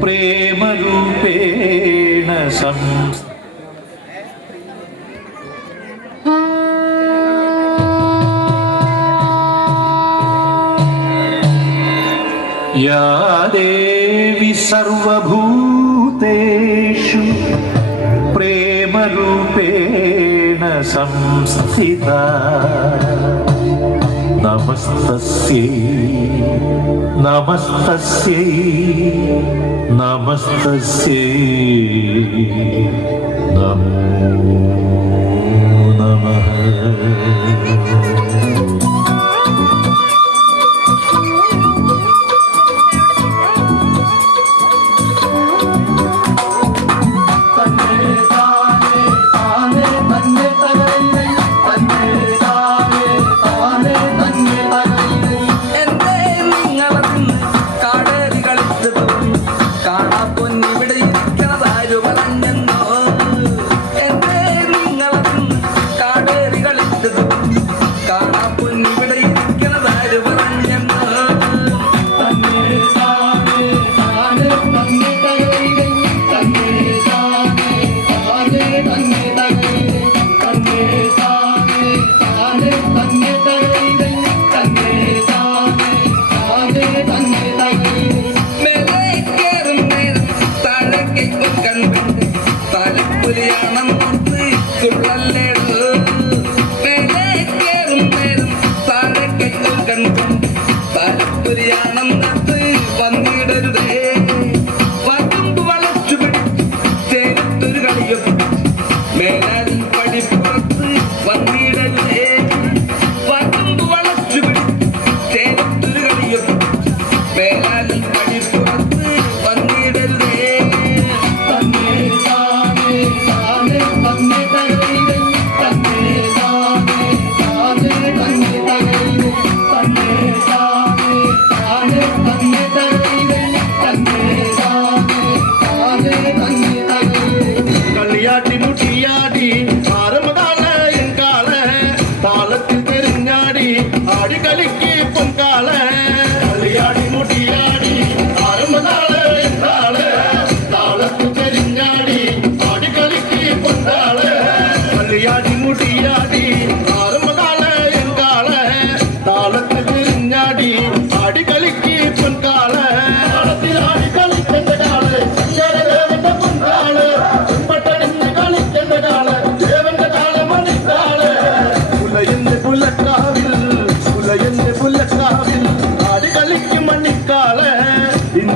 प्रेमरूपे या देवी सर्वभूतेषु प्रेमरूपेण संस्थिता। നമസ്തസ്യൈ നമസ്തസ്യൈ നമസ്തസ്യൈ. നമോ നമഃ.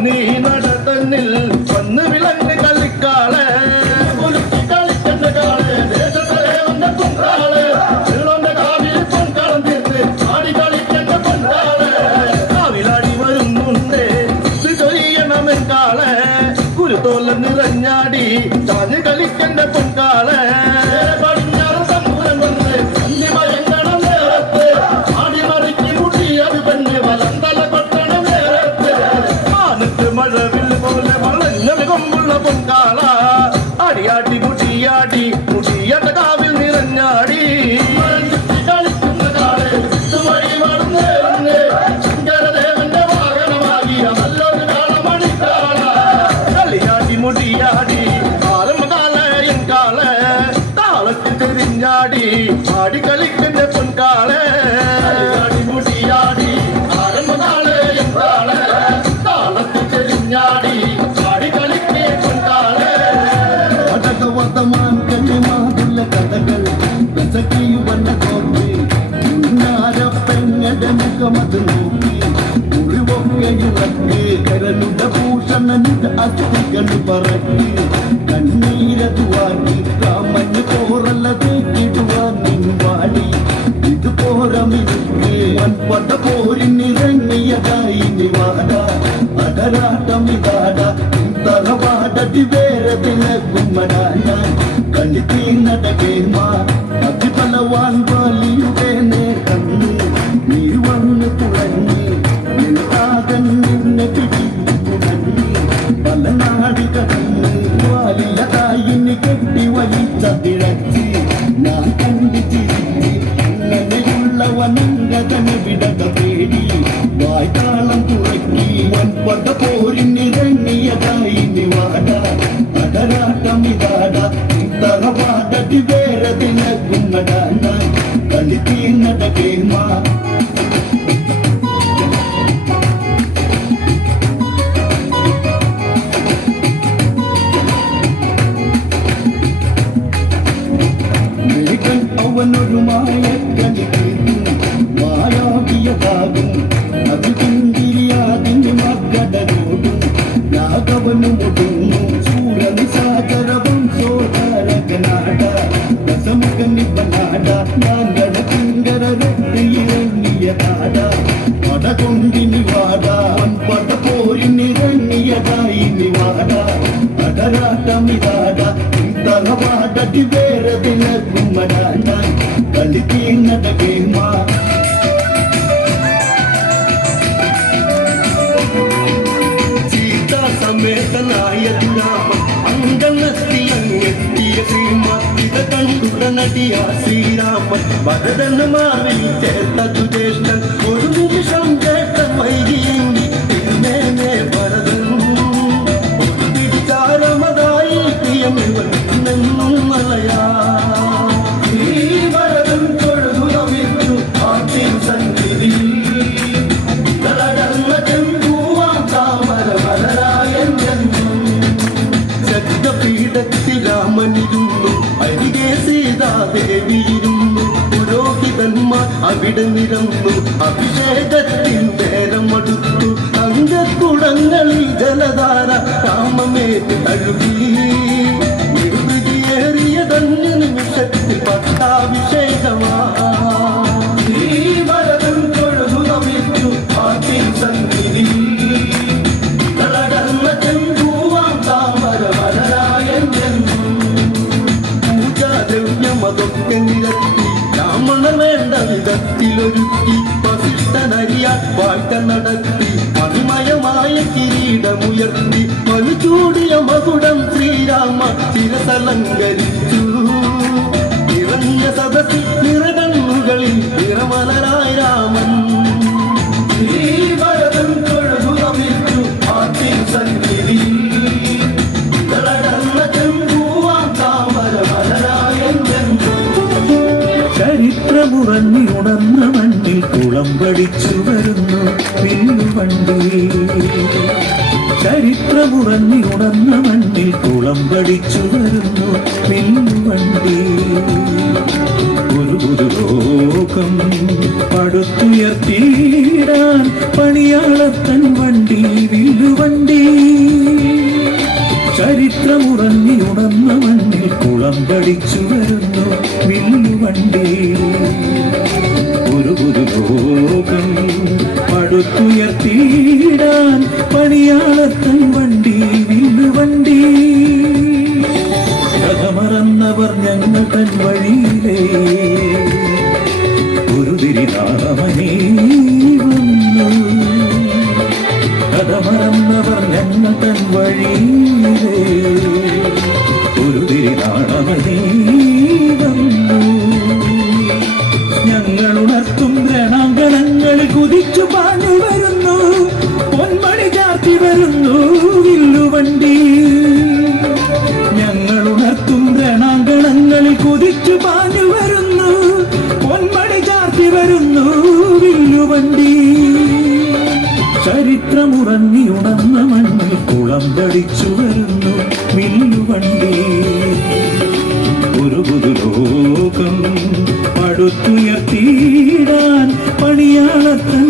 আপনি உள்ள பொங்காலா ಒಟ್ಟ ಮೂರಿನಿರಣ್ಣಿಯದಾಯಿನಿ ವಾಡ ಅದರಾಟಮಿ ದಾಡ ಇಂತರ ವಾಡದಿ ಬೇರೆ ದಿನ ಗುಮ್ಮಡಾನ ಕಲಿತೀನದ ಗೇಮ ಅತಿ കളിക്കുന്നടാ ഞാൻ കളിക്കുന്നത് ഗെയിമാ അവനൊരു മായ കളിക്കുന്നു മായാവിയതാകും నటి ఆ శ్రీరామ మరదను మావి చేత കരത്തിലൊരുക്കി വസിഷ്ഠനറിയാൻ വാഴ്ത്ത നടത്തി മണിമയമായ കിരീടമുയർത്തി മനുചൂടിയ മകുടം ശ്രീരാമ ചിരസലങ്കരിച്ചു നിറഞ്ഞ സദസ്സിൽ നിറഞ്ഞ കമ്പടിച്ചു വരുന്നു പിന്നുവണ്ടി ചരിത്രമുറങ്ങി ഉണർന്ന മണ്ണിൽ കുളം പടിച്ചു വരുന്നു പിന്നുവണ്ടി ഒരു പുതുലോകം ഗുരുതിരി നാളമനേ വന്നു. കഥ മറന്നവർ ഞങ്ങൾ തൻ വഴിയിലേ ഗുരുതിരി നാളമനേ വന്നു. ഞങ്ങൾ ഉണർത്തും രണാങ്കണങ്ങൾ വരുന്നു. പൊന്മണി ചാർത്തി വരുന്നു വില്ലുവണ്ടി. പാഞ്ഞു വരുന്നു. പൊന്മണി ചാർത്തി വരുന്നു വില്ലുവണ്ടി ചരിത്രമുറങ്ങി ഉണർന്ന മണ്ണിൽ കുളം തടിച്ചു വരുന്നു വില്ലുവണ്ടി ഒരു പുതുലോകം പടുത്തുയർത്തിയിടാൻ പണിയാളത്തൻ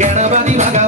Get up and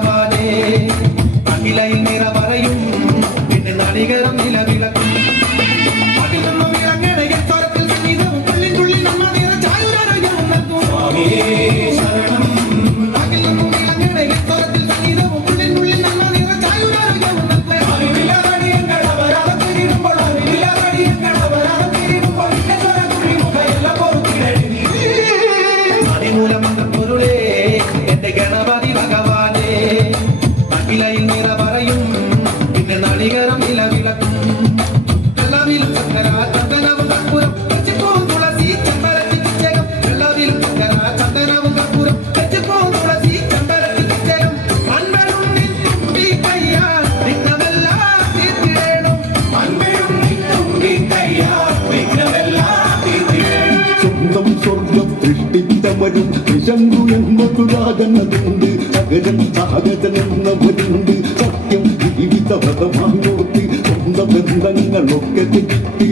ആകുന്നതുണ്ട് അകരം താകരമെന്നവരുണ്ട് സത്യം ജീവിതവ്രതമായോർത്ത് സ്വന്തം ബന്ധങ്ങളൊക്കെ തെറ്റി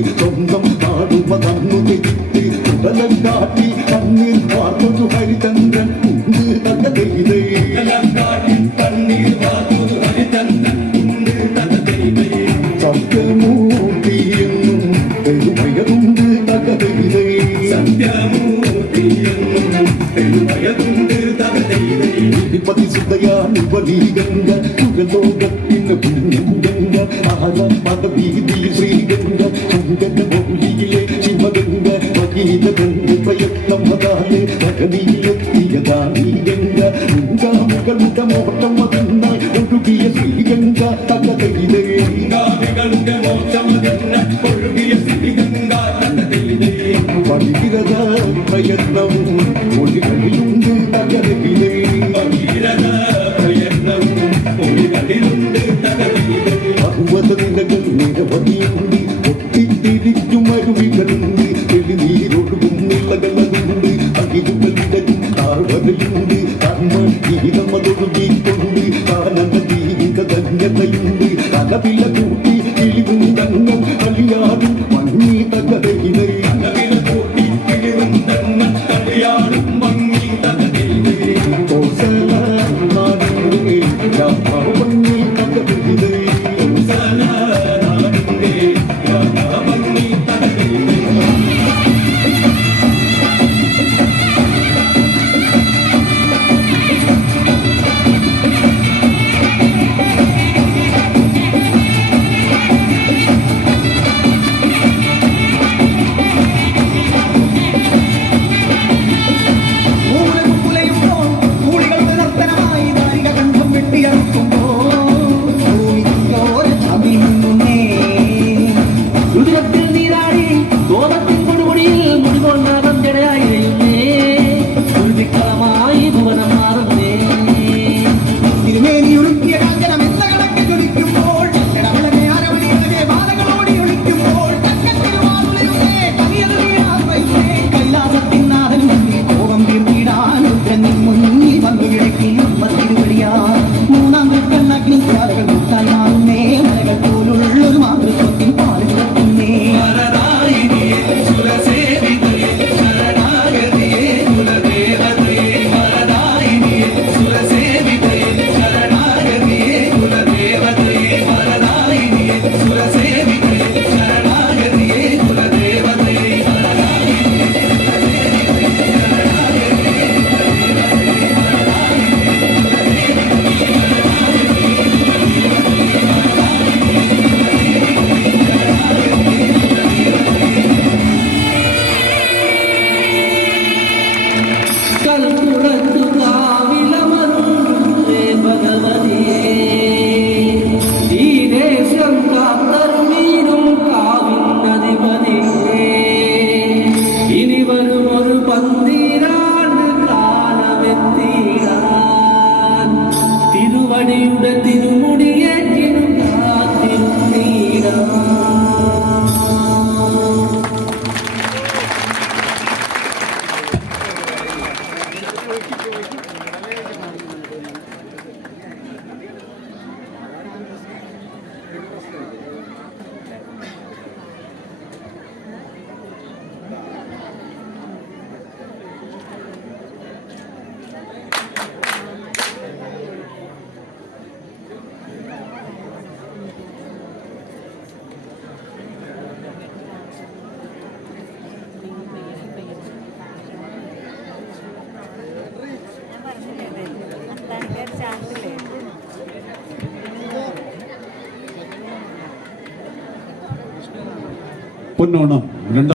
పతి సుదయా నువ్వ నీ గంగ నువ్వెతో గట్టిన పుణ్యం గంగ ఆన పద వీధి శ్రీ గంగ అంగన మౌలిలే శివ గంగ మగీత గంగ ప్రయత్నం మదాలే మగనీయత్తియదా నీ గంగ ఇంకా ముగలుట మోటమద പൊന്നോണം.